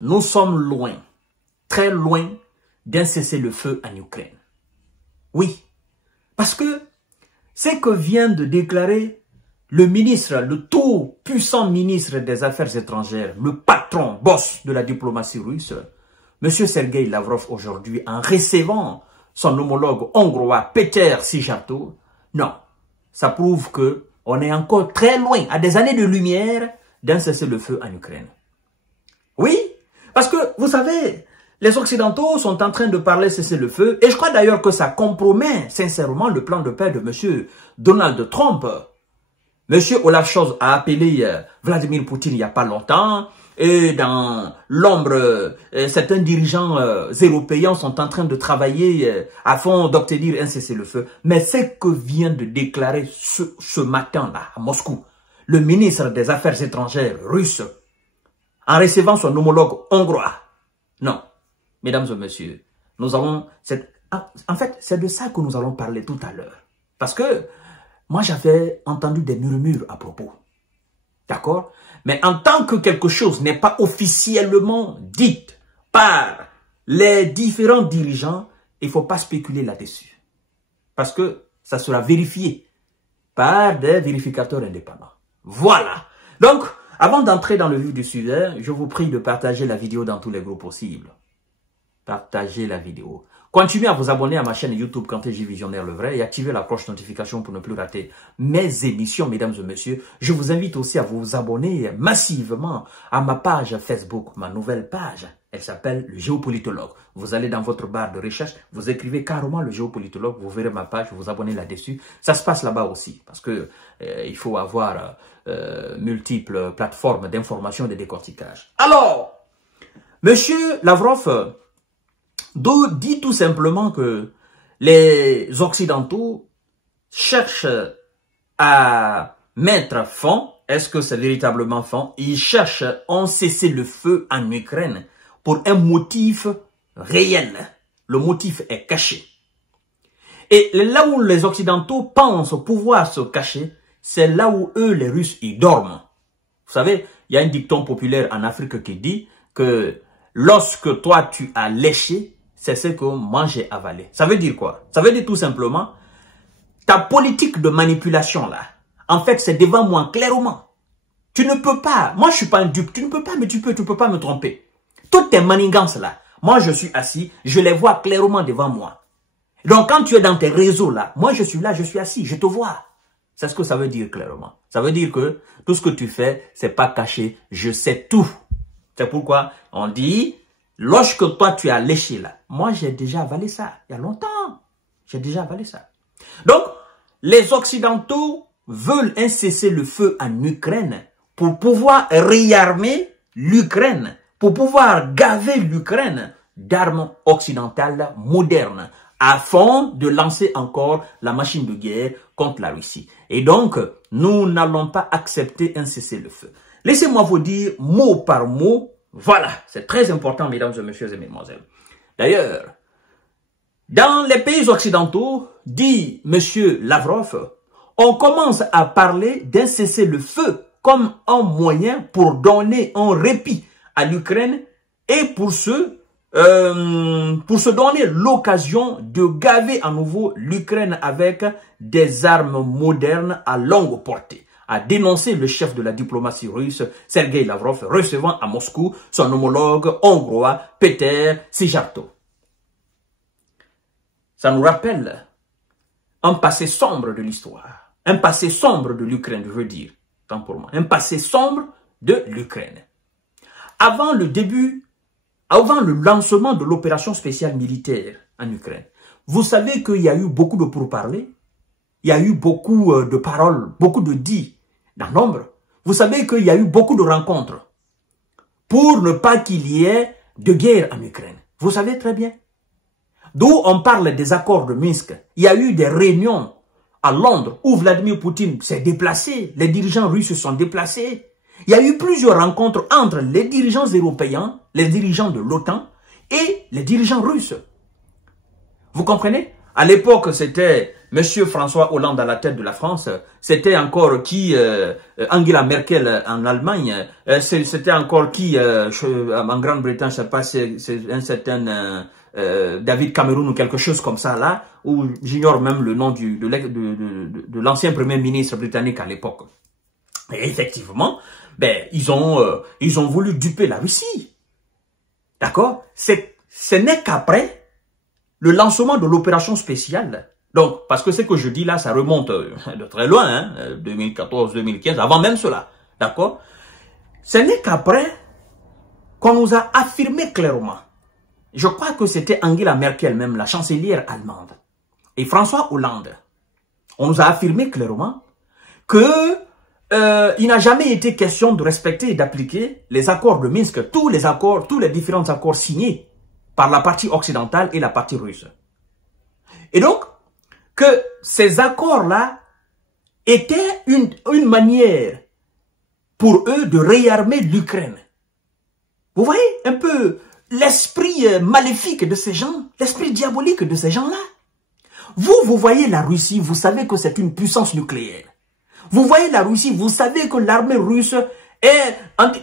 Nous sommes loin, très loin d'un cessez-le-feu en Ukraine. Oui, parce que ce que vient de déclarer le ministre, le tout puissant ministre des Affaires étrangères, le patron, boss de la diplomatie russe, M. Sergei Lavrov aujourd'hui, en recevant son homologue hongrois Péter Szijjártó, non, ça prouve que on est encore très loin, à des années de lumière, d'un cessez-le-feu en Ukraine. Oui, parce que, vous savez, les Occidentaux sont en train de parler cessez-le-feu, et je crois d'ailleurs que ça compromet sincèrement le plan de paix de M. Donald Trump. M. Olaf Scholz a appelé Vladimir Poutine il n'y a pas longtemps, et dans l'ombre, certains dirigeants européens sont en train de travailler à fond d'obtenir un cessez-le-feu. Mais ce que vient de déclarer ce matin-là à Moscou, le ministre des Affaires étrangères russe, en recevant son homologue hongrois, non, mesdames et messieurs, nous avons en fait, c'est de ça que nous allons parler tout à l'heure. Parce que moi, j'avais entendu des murmures à propos. D'accord? Mais en tant que quelque chose n'est pas officiellement dit par les différents dirigeants, il ne faut pas spéculer là-dessus. Parce que ça sera vérifié par des vérificateurs indépendants. Voilà. Donc, avant d'entrer dans le vif du sujet, je vous prie de partager la vidéo dans tous les groupes possibles. Partagez la vidéo. Continuez à vous abonner à ma chaîne YouTube Kanté J Visionnaire le vrai et activez la cloche notification pour ne plus rater mes émissions, mesdames et messieurs. Je vous invite aussi à vous abonner massivement à ma page Facebook, ma nouvelle page. Elle s'appelle le Géopolitologue. Vous allez dans votre barre de recherche, vous écrivez carrément le Géopolitologue, vous verrez ma page, vous vous abonnez là-dessus. Ça se passe là-bas aussi parce que il faut avoir multiples plateformes d'information et de décortiquage. Alors, Monsieur Lavrov dit tout simplement que les Occidentaux cherchent à mettre fin, est-ce que c'est véritablement fin? Ils cherchent à cesser le feu en Ukraine pour un motif réel. Le motif est caché. Et là où les Occidentaux pensent pouvoir se cacher, c'est là où eux, les Russes, ils dorment. Vous savez, il y a un dicton populaire en Afrique qui dit que lorsque toi tu as léché, c'est ce que moi j'ai avalé. Ça veut dire quoi? Ça veut dire tout simplement, ta politique de manipulation là, en fait c'est devant moi clairement. Tu ne peux pas, moi je suis pas un dupe, tu ne peux pas, mais tu peux pas me tromper. Toutes tes manigances là, moi je suis assis, je les vois clairement devant moi. Donc quand tu es dans tes réseaux là, moi je suis là, je suis assis, je te vois. C'est ce que ça veut dire clairement. Ça veut dire que tout ce que tu fais, c'est pas caché, je sais tout. C'est pourquoi on dit, lorsque toi tu as léché là, moi j'ai déjà avalé ça, il y a longtemps, j'ai déjà avalé ça. Donc, les Occidentaux veulent un cessez-le-feu en Ukraine pour pouvoir réarmer l'Ukraine, pour pouvoir gaver l'Ukraine d'armes occidentales modernes, afin de lancer encore la machine de guerre contre la Russie. Et donc, nous n'allons pas accepter un cessez-le-feu. Laissez-moi vous dire mot par mot. Voilà, c'est très important, mesdames et messieurs et mesdemoiselles. D'ailleurs, dans les pays occidentaux, dit M. Lavrov, on commence à parler d'un cessez-le-feu comme un moyen pour donner un répit à l'Ukraine et pour se donner l'occasion de gaver à nouveau l'Ukraine avec des armes modernes à longue portée, a dénoncé le chef de la diplomatie russe, Sergei Lavrov, recevant à Moscou son homologue hongrois, Péter Szijjártó. Ça nous rappelle un passé sombre de l'histoire, un passé sombre de l'Ukraine, je veux dire, tant pour moi, un passé sombre de l'Ukraine. Avant le lancement de l'opération spéciale militaire en Ukraine, vous savez qu'il y a eu beaucoup de pourparlers, il y a eu beaucoup de paroles, beaucoup de dits dans l'ombre. Vous savez qu'il y a eu beaucoup de rencontres pour ne pas qu'il y ait de guerre en Ukraine. Vous savez très bien. D'où on parle des accords de Minsk. Il y a eu des réunions à Londres où Vladimir Poutine s'est déplacé, les dirigeants russes se sont déplacés. Il y a eu plusieurs rencontres entre les dirigeants européens, les dirigeants de l'OTAN et les dirigeants russes. Vous comprenez? À l'époque, c'était Monsieur François Hollande à la tête de la France. C'était encore qui Angela Merkel en Allemagne. C'était encore qui en Grande-Bretagne, je sais pas, c'est un certain David Cameron ou quelque chose comme ça là, où j'ignore même le nom de l'ancien premier ministre britannique à l'époque. Et effectivement, ben ils ont voulu duper la Russie. D'accord? Ce n'est qu'après le lancement de l'opération spéciale. Donc, parce que ce que je dis là, ça remonte de très loin, hein, 2014, 2015, avant même cela. D'accord? Ce n'est qu'après qu'on nous a affirmé clairement. Je crois que c'était Angela Merkel, même la chancelière allemande, et François Hollande. On nous a affirmé clairement que il n'a jamais été question de respecter et d'appliquer les accords de Minsk, tous les différents accords signés par la partie occidentale et la partie russe. Et donc, que ces accords-là étaient une manière pour eux de réarmer l'Ukraine. Vous voyez un peu l'esprit maléfique de ces gens, l'esprit diabolique de ces gens-là. Vous voyez la Russie, vous savez que c'est une puissance nucléaire. Vous voyez la Russie, vous savez que l'armée russe est,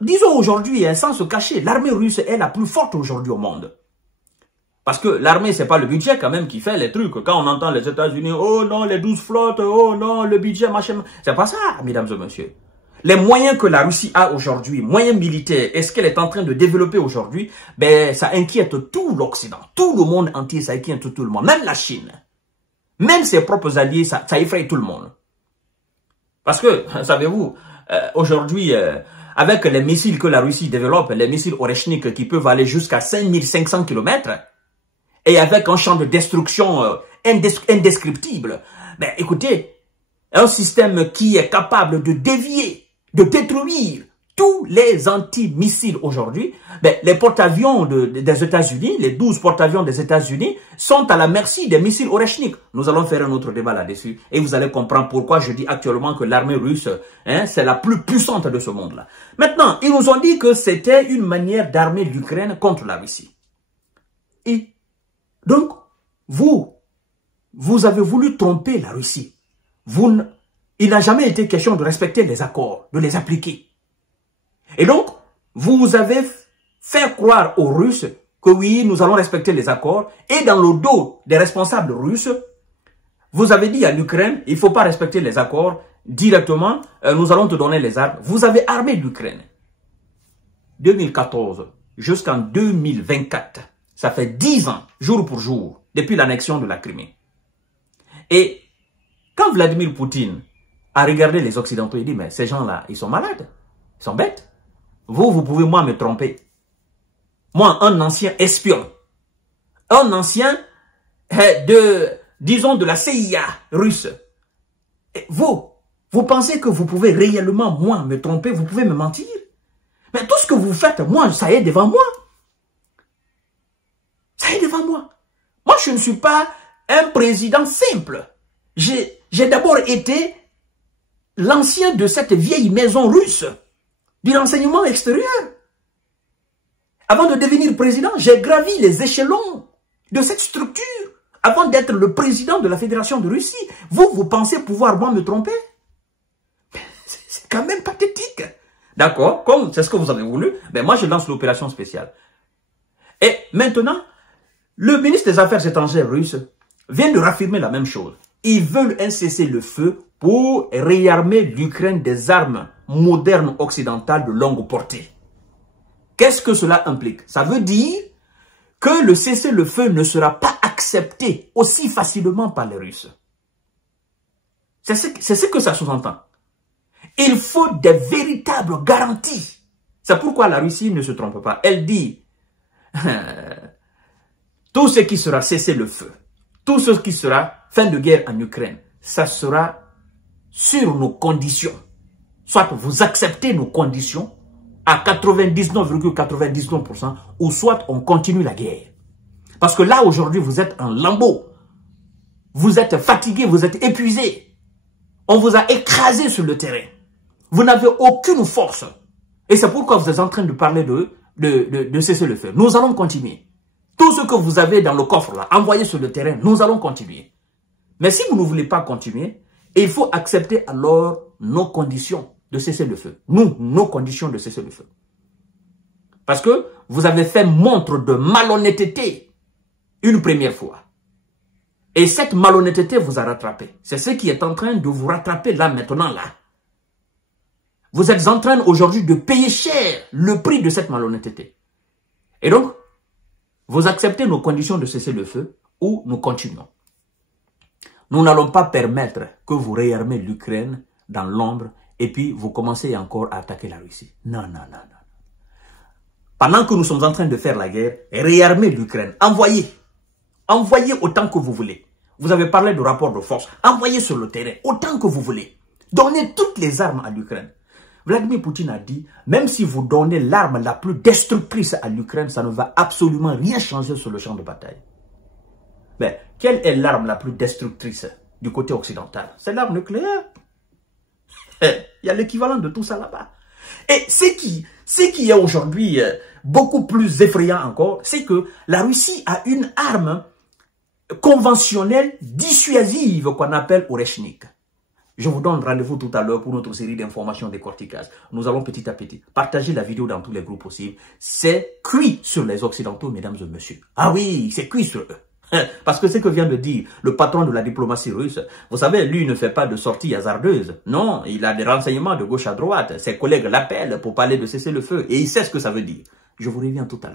disons aujourd'hui, sans se cacher, l'armée russe est la plus forte aujourd'hui au monde. Parce que l'armée, c'est pas le budget quand même qui fait les trucs. Quand on entend les États-Unis, oh non, les 12 flottes, oh non, le budget, machin. C'est pas ça, mesdames et messieurs. Les moyens que la Russie a aujourd'hui, moyens militaires, et ce qu'elle est en train de développer aujourd'hui, ben, ça inquiète tout l'Occident. Tout le monde entier, ça inquiète tout le monde. Même la Chine. Même ses propres alliés, ça effraie tout le monde. Parce que, savez-vous, aujourd'hui, avec les missiles que la Russie développe, les missiles Oreshnik qui peuvent aller jusqu'à 5500 km, et avec un champ de destruction indescriptible, ben écoutez, un système qui est capable de dévier, de détruire tous les anti-missiles aujourd'hui, ben, les porte-avions des États-Unis, les 12 porte-avions des États-Unis sont à la merci des missiles Oreshnik. Nous allons faire un autre débat là-dessus et vous allez comprendre pourquoi je dis actuellement que l'armée russe, hein, c'est la plus puissante de ce monde-là. Maintenant, ils nous ont dit que c'était une manière d'armer l'Ukraine contre la Russie. Et donc, vous avez voulu tromper la Russie. Il n'a jamais été question de respecter les accords, de les appliquer. Et donc, vous avez fait croire aux Russes que oui, nous allons respecter les accords. Et dans le dos des responsables russes, vous avez dit à l'Ukraine, il ne faut pas respecter les accords. Directement, nous allons te donner les armes. Vous avez armé l'Ukraine. 2014 jusqu'en 2024. Ça fait 10 ans, jour pour jour, depuis l'annexion de la Crimée. Et quand Vladimir Poutine a regardé les Occidentaux, il dit, mais ces gens-là, ils sont malades, ils sont bêtes. Vous pouvez, moi, me tromper. Moi, un ancien espion, un ancien disons, de la CIA russe. Et vous pensez que vous pouvez réellement, moi, me tromper, vous pouvez me mentir? Mais tout ce que vous faites, moi, ça est devant moi. Ça est devant moi. Moi, je ne suis pas un président simple. J'ai d'abord été l'ancien de cette vieille maison russe, du renseignement extérieur. Avant de devenir président, j'ai gravi les échelons de cette structure avant d'être le président de la Fédération de Russie. Vous pensez pouvoir, moi, me tromper? C'est quand même pathétique. D'accord? Comme c'est ce que vous avez voulu, ben moi, je lance l'opération spéciale. Et maintenant, le ministre des Affaires étrangères russe vient de raffirmer la même chose. Ils veulent un cessez-le-feu pour réarmer l'Ukraine des armes modernes occidentales de longue portée. Qu'est-ce que cela implique? Ça veut dire que le cessez-le-feu ne sera pas accepté aussi facilement par les Russes. C'est ce que ça sous-entend. Il faut des véritables garanties. C'est pourquoi la Russie ne se trompe pas. Elle dit, tout ce qui sera cessez-le-feu, tout ce qui sera fin de guerre en Ukraine, ça sera sur nos conditions. Soit vous acceptez nos conditions à 99,99% ou soit on continue la guerre. Parce que là, aujourd'hui, vous êtes en lambeau. Vous êtes fatigué, vous êtes épuisé. On vous a écrasé sur le terrain. Vous n'avez aucune force. Et c'est pourquoi vous êtes en train de parler de cesser le feu. Nous allons continuer. Tout ce que vous avez dans le coffre là, envoyez sur le terrain, nous allons continuer. Mais si vous ne voulez pas continuer, il faut accepter alors nos conditions de cessez-le-feu. Nos conditions de cessez-le-feu. Parce que vous avez fait montre de malhonnêteté une première fois. Et cette malhonnêteté vous a rattrapé. C'est ce qui est en train de vous rattraper là, maintenant, là. Vous êtes en train aujourd'hui de payer cher le prix de cette malhonnêteté. Et donc, vous acceptez nos conditions de cessez-le-feu ou nous continuons. Nous n'allons pas permettre que vous réarmez l'Ukraine dans l'ombre et puis vous commencez encore à attaquer la Russie. Non, non, non, non. Pendant que nous sommes en train de faire la guerre, réarmez l'Ukraine. Envoyez. Envoyez autant que vous voulez. Vous avez parlé de rapport de force. Envoyez sur le terrain autant que vous voulez. Donnez toutes les armes à l'Ukraine. Vladimir Poutine a dit, même si vous donnez l'arme la plus destructrice à l'Ukraine, ça ne va absolument rien changer sur le champ de bataille. Mais quelle est l'arme la plus destructrice du côté occidental? C'est l'arme nucléaire. Il y a l'équivalent de tout ça là-bas. Et ce qui est aujourd'hui beaucoup plus effrayant encore, c'est que la Russie a une arme conventionnelle dissuasive qu'on appelle Oreshnik. Je vous donne rendez-vous tout à l'heure pour notre série d'informations décortiquages. Nous allons petit à petit partager la vidéo dans tous les groupes possibles. C'est cuit sur les Occidentaux, mesdames et messieurs. Ah oui, c'est cuit sur eux. Parce que ce que vient de dire le patron de la diplomatie russe, vous savez, lui ne fait pas de sorties hasardeuses. Non, il a des renseignements de gauche à droite. Ses collègues l'appellent pour parler de cesser le feu et il sait ce que ça veut dire. Je vous reviens tout à l'heure.